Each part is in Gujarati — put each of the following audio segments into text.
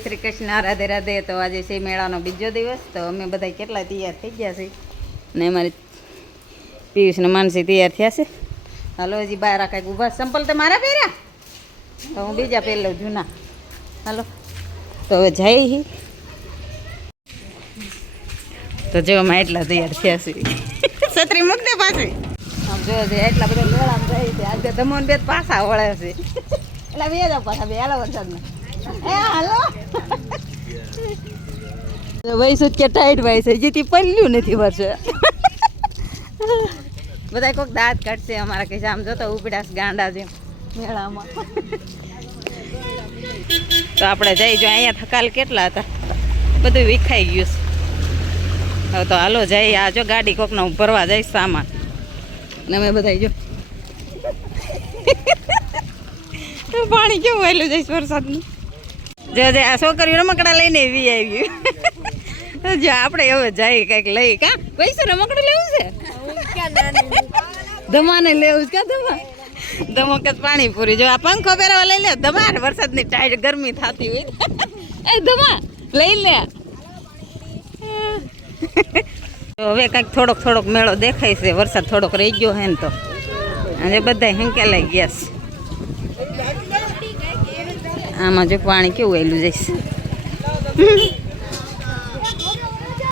શ્રી કૃષ્ણ, રાધે રાધે. તો આજે છે મેળાનો બીજો દિવસ. તો અમે બધા કેટલા તૈયાર થઈ ગયા છે? ને અમારે પિયુષને માનસી તૈયાર થયા છે. હાલો, હજી બહાર કાંઈક ઊભા સંપલ તો મારા પહેર્યા તો હું બીજા પહેર લઉં જૂના. હાલો, તો હવે જઈ તો જો અમે એટલા તૈયાર થયા છે. છત્રી મૂક દે પાછી. આમ જો એટલા બધા મેળામાં જાય છે આજે દમણ બે પાછા વળે છે. એટલે બે જાવ પાછા બે હાલો વરસાદમાં. એ હાલો. વૈસુ કે ટાઈટ ભાઈ છે, જેથી પલ્યું નથી વર્ષે. બધા કોઈક દાંત કાઢશે અમારા કે આમ જોતો ઉપડાસ ગાંડા જેમ મેળામાં. તો આપણે જઈ જો અહીંયા થકાલ કેટલા હતા. બધું વિખાઈ ગયું છે. હવે તો હાલો જઈ. આ જો ગાડી કોકનો ભરવા જઈશ સામાન. ને અમે બધા જો. પાણી કેવું આવેલું જઈશ વરસાદનું? જો, જે, આ છોકરીઓ રમકડા લઈને એવી આવી. જો, આપણે હવે જાય કંઈક લઈ. કા? પૈસા રમકડું લેવું છે? ધમાને લેવું છે, કા ધમા ધમક જ પાણીપુરી. જો, આ પંખો પહેરવા લઈ લે. ધમાર વરસાદની ટાઈટ ગરમી થતી હોય. એ ધમા લઈ લે. તો હવે કંઈક થોડોક થોડોક મેળો દેખાય છે. વરસાદ થોડોક રહી ગયો હે ને તો. અને બધા હંકેલાઈ ગયા છે. આમાં જો પાણી કેવું આવેલું જઈશ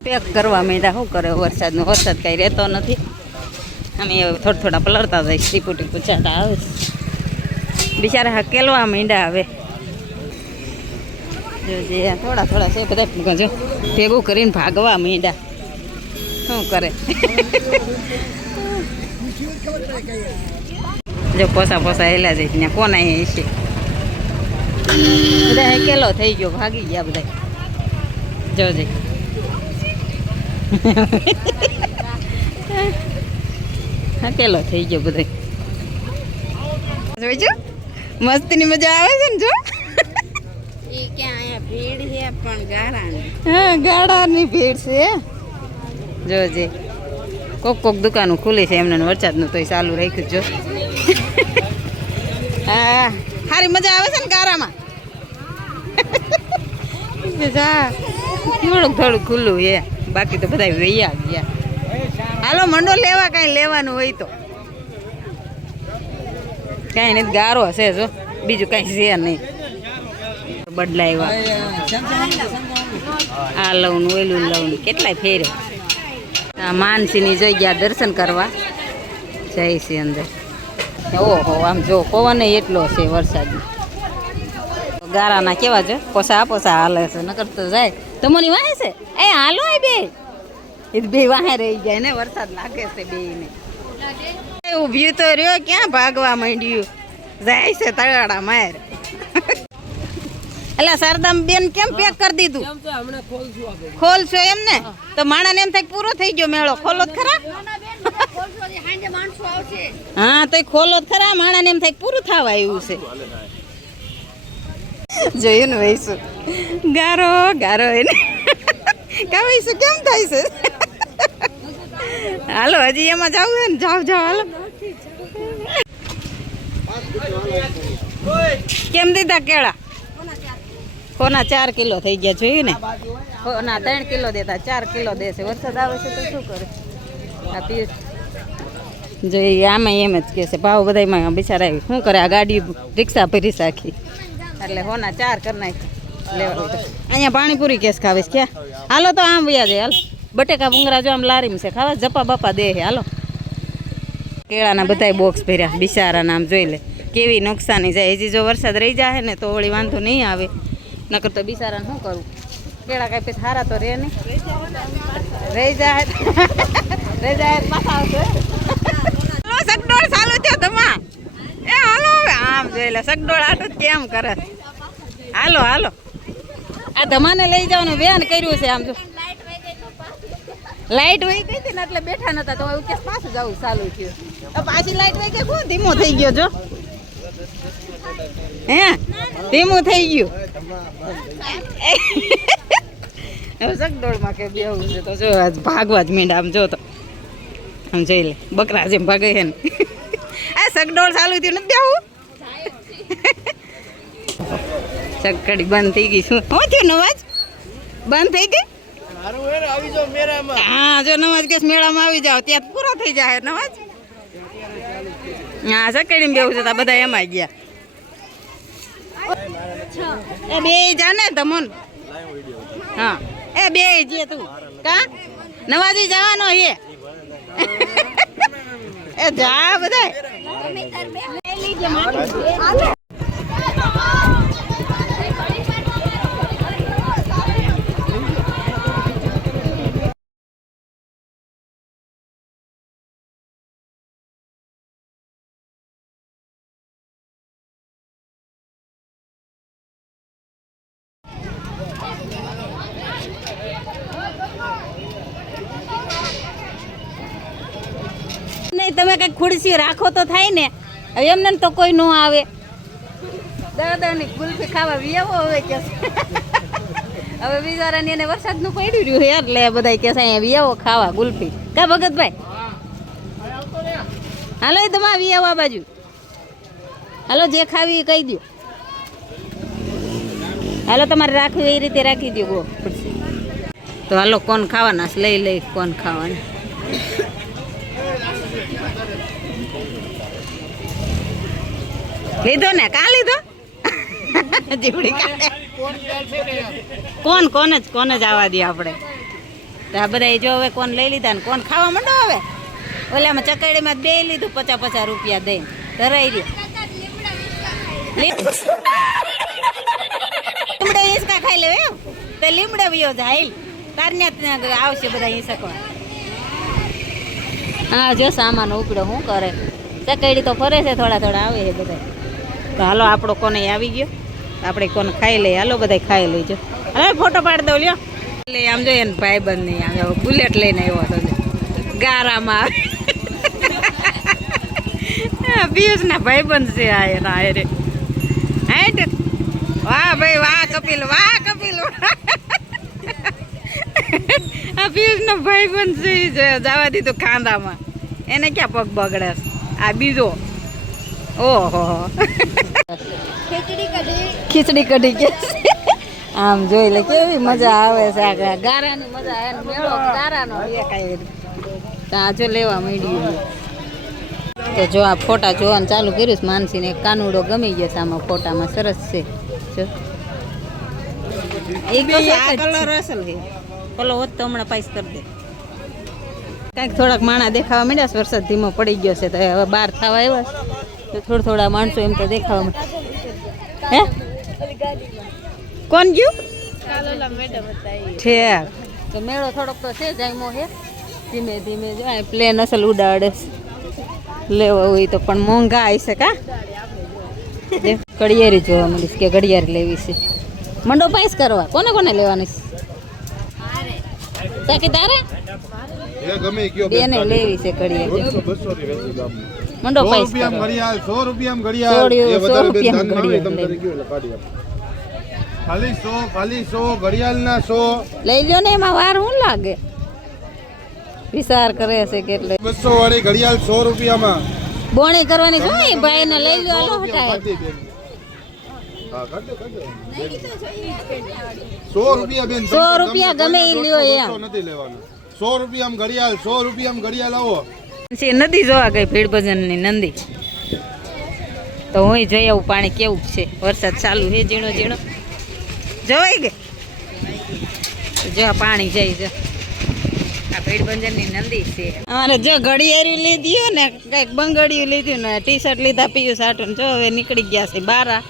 પેક કરવા માંડ્યા, શું કરે વરસાદનો? વરસાદ કાંઈ રહેતો નથી. અમે થોડા થોડા પલળતા જઈશ ટીપુ ટીપુ ચાતા આવે બિચારા હા કેલવા માંડ્યા હવે. જો થોડા થોડા છે, બધા જો ભેગું કરીને ભાગવા માંડ્યા. શું કરે? જો પોસા પોસા હેલા જાય ત્યાં કોણ અહીંયા છે બધા કેલો થઈ ગયો ભાગી ગયા બધા. જોજે. હા કેલો થઈ ગયો બધો. જોઈજો મસ્તીની મજા આવે છે ને જો. ભીડ છે પણ ગારાની. હા ગાળાની ભીડ છે. જોજે. કોક કોક દુકાનો ખુલી છે એમને વરસાદનું તોય ચાલુ રાખ્યું જો. હા સારી મજા આવે છે ને ગારામાં? જા. થોડુંક થોડુંક ખુલ્લું એ બાકી તો બધા વૈયા ગયા. હાલો, મંડો લેવા કાંઈ લેવાનું હોય તો. કાંઈ નહીં ગારો હશે જો. બીજું કાંઈ છે નહીં. બદલાવ્યા આ લઉં ઓલું લઉં કેટલાય ફેરે. આ માનસીની ગયા દર્શન કરવા. જાય છે અંદર. ઓહો, આમ જો, પવન એટલો છે વરસાદનો ગારાના કેવા છે? પોસા પોસા હાલે છે નકર તો જાય. તમોની વાહે છે? એ હાલો એ બે. એ બે વાહે રહી જાય ને વરસાદ લાગે છે બે ને ઊભી તો રહ્યો ક્યાં ભાગવા માંડ્યું? જાય છે તગાડા માર. એટલે સરદમ બેન કેમ પેક કરી દીધું? ખોલશો એમ ને? તો માણસ એમ થાય પૂરો થઈ ગયો મેળો. ખોલો જ ખરા? હા તો ખોલો જ ખરા. માણસ એમ થાય પૂરું થવા આવ્યું છે. જોયું ને વૈસુ ગારો ગારો એને. કા વૈસુ કેમ થાય છે? હાલો, હજી એમાં જવું છે ને જાવ જાવ હાલો. કેમ દીધા કેળા? કોના ચાર કિલો થઈ ગયા, જોયું ને? કોના ત્રણ કિલો દેતા, ચાર કિલો દેશે. વરસાદ આવે છે તો શું કરે? આ પીસ જોઈએ, આમાં એમ જ કહે છે, ભાવ બધામાં બિચારા, શું કરે? આ ગાડી રિક્ષા ભરી રાખી એટલે હોના ચાર કરી નાખ લેવા અહીંયા પાણીપુરી કેસ ખાવીશ ક્યાં? હાલો તો આમ વ્યાજે હાલ. બટેકા ભૂંગરા જો આમ લારીમાં છે, ખાવા જપા બપા દે હાલો. કેળાના બધાય બોક્સ ભર્યા બિચારાના આમ જોઈ લે. કેવી નુકસાની જાય. હજી જો વરસાદ રહી જાય ને તો વળી વાંધો નહીં આવે. નકર તો બિચારાને શું કરું? કેળા કાંઈ પછી સારા તો રહે નહીં. રહી જાય રહી જાય પાછા આવશે હાલો, સગડોળ ચાલુ થયો ધમા એ હાલો હવે આમ જોઈ લે સગડોળ જ કેમ કરે? હાલો હાલો. આ ધમાને લઈ જવાનું વેન કર્યું છે આમ જો. લાઈટ વહી ગઈ હતી ને એટલે બેઠા નતા, તો હવે કે પાછું જવું ચાલુ થયું. પાછી લાઈટ વહી ગઈ, કોણ ધીમો થઈ ગયો જો? હે? ધીમું થઈ ગયું. હવે સગડોળમાં કે બેવું છે તો જો ભાગવા જ મીંડ, આમ જો તો. આમ જોઈ લે, બકરા જેમ ભાગે છે ને. આ સગડોળ ચાલુ થયું, નથી બેવું ચકડી બંધ થઈ ગઈ. શું? શું થયું નવાજ? બંધ થઈ ગઈ? હારું હે ને આવી જાઓ મેરામાં હા જો નવાજ કેસ મેળામાં આવી જાવ ત્યાં પૂરો થઈ જાય નવાજ. હા ચકડી બેવું છે બધા એમાં ગયા. એ બે જાને તમોન. હા. એ બે જે તું. કા? નવાજી જવાનો હે. એ જા બધા. નહીં, તમે કઈ ખુરશી રાખો તો થાય ને. હવે એમને તો કોઈ ન આવે. દાદાની ગુલ્ફી ખાવા વિયાવો હવે કે હવે બિચારાની એને વરસાદનું પડ્યું રહ્યું છે એટલે બધા કે અહીંયા વિયાવો ખાવા ગુલ્ફી કા ભગતભાઈ? હાલો એ તમા વિયાવો આ બાજુ. હાલો જે ખાવી એ કહી દો હાલો તમારે રાખવી એ રીતે રાખી દો તો હાલો કોણ ખાવાના લઈ લઈ કોણ ખાવાના? લીધો ને? કા લીધો? જીવડી કોણ કોણ જ કોણ જ આવવા દે આપણે? આ બધા જો હવે કોણ લઈ લીધા ને, કોણ ખાવા માંડો હવે? ઓલામાં ચકડીમાં બે લીધું પચાસ પચાસ રૂપિયા દઈ. ધરાઈ લીમડે હિંચકા ખાઈ લેવે એમ? તે લીમડે વિયો જાય. તારને આવશે બધા હિંચકવા હા, જો સામાન ઉપડ્યો શું કરે? ચકડી તો ફરે છે થોડા થોડા આવે છે બધા હાલો આપણો કોને આવી ગયો? આપણે કોને ખાઈ લઈએ? હાલો બધા ખાઈ લઈજો હવે ફોટો પાડી દઉં, લ્યો. એટલે આમ જોઈએ ને ભાઈ બંધ નહીં આમ બુલેટ લઈને આવ્યો હતો ગારામાં આવે. પિયુષના ભાઈ બંધ છે આ એના હારે. હાઈટ વાહ ભાઈ, વાહ કપિલ વાહ કપિલ. આ પિયુષનો ભાઈ બંધ છે જવા દીધું ખાંદામાં. એને ક્યાં પગ બગડે આ બીજો. ઓહો. ખીચડી કઢી કે આમ જોઈ લે કેવી મજા આવે છે આ ગારાની મજા આવે મેળો ગારાનો એક આ જો લેવા મળ્યું તો જો આ ફોટા જોવાનું ચાલુ કર્યું છે માનસીને એક કાનુડો ગમી ગયો છે આમાં ફોટામાં સરસ છે. જો. એક તો આ કલર અસલ છે. પેલો હોત તો હમણાં પાઈસ કરી દે. કાંઈક થોડાક માણા દેખાવા માંડ્યા વરસાદ ધીમો પડી ગયો છે તો હવે બહાર થવા આવ્યા તો થોડા થોડા માણસો એમ તો દેખાવા હે? કોણ ગયું? ઠેક તો મેળો થોડોક તો છે જાયમો હે ધીમે ધીમે જાય પ્લેન અસલ ઉડાડે. લેવા હોય તો પણ મોંઘા આવશે કા ઘડિયારી ઘડિયાળી જોવા મળીશ કે ઘડિયાળી લેવી છે. મંડો પાઈસ કરવા. કોને કોને લેવાની છે? તારે બેને લેવી છે ઘડિયાળી મંડો સો પાઈસ રૂપિયામાં કરવા ઘડિયાળ 100 રૂપિયા ઘડિયાળ. એ વધારે આવે, ઘડિયાળ તમ તારે કયો એટલે કાઢી ખાલી 100 ખાલી સો ઘડિયાળના સો. લઈ લ્યો ને એમાં વાર હું લાગે? વિચાર કરે છે કેટલે. 200 વાળી ઘડિયાળ સો રૂપિયામાં. બોણી કરવાની એ ભાઈ ને લઈ લ્યો હાલો રૂપિયા હટાય. સો રૂપિયા બેન સો રૂપિયા ગમે ઈ લ્યો એમ. બસો નથી લેવાના. સો રૂપિયામાં ઘડિયાળ સો રૂપિયામાં ઘડિયાળ આવો. પછી નદી જોવા ગઈ ભીડ ભજનની નંદી. તો હું જઈ આવું પાણી કેવું છે. વરસાદ ચાલુ છે, ઝીણો ઝીણો. જોવાઈ ગઈ જો પાણી જઈ છે. આ ભીડ ભજનની નંદી છે. અમારે જો ઘડિયાળ્યું લીધી ને, કંઈક બંગડિયું લીધું ને ટી શર્ટ લીધા, પીયું સાટું જો હવે નીકળી ગયા છે બારા.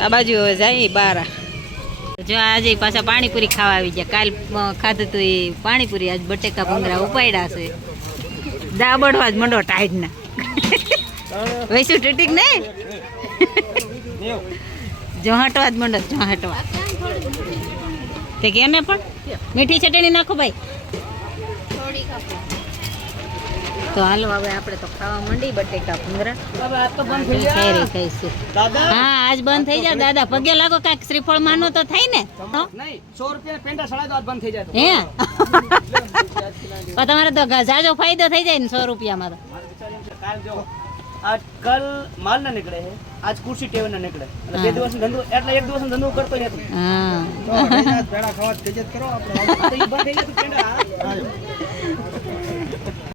આ બાજુ હવે જાય બારા. જો આજે પાછા પાણીપુરી ખાવા આવી ગયા. કાલ ખાધું તું એ પાણીપુરી, આજ બટેકા ભંગરા ઉપાડ્યા છે. દાબડવા જ મંડો ટાઈટ ના. વૈસુ ટીટીક નહીં? જોહાટવા જ મંડો, જોહાટવા. તે કે એને પણ? મીઠી ચટણી નાખો ભાઈ. તો હાલો હવે આપણે તો ખાવા માંડી બટેકા ખાઈ રહી ખાઈશું. હા આજ બંધ થઈ જાય. દાદા પગે લાગો કાંઈક શ્રીફળ માનો તો થાય ને? નહીં સો રૂપિયા પેંડા સડાય તો આજ બંધ થઈ જાય હે? પણ તમારે તો જાજો ફાયદો થઈ જાય ને સો રૂપિયામાં તો. કાલ જો આજ કલ માલ ના નીકળે છે આજ ખુરશી ટેવ ના નીકળે. એટલે બે દિવસ ધંધો એટલે એક દિવસ ધંધો કરતો નથી હા. પેડા ખાવા તેજત કરો આપણે બંધ થઈ જાય તો પેંડા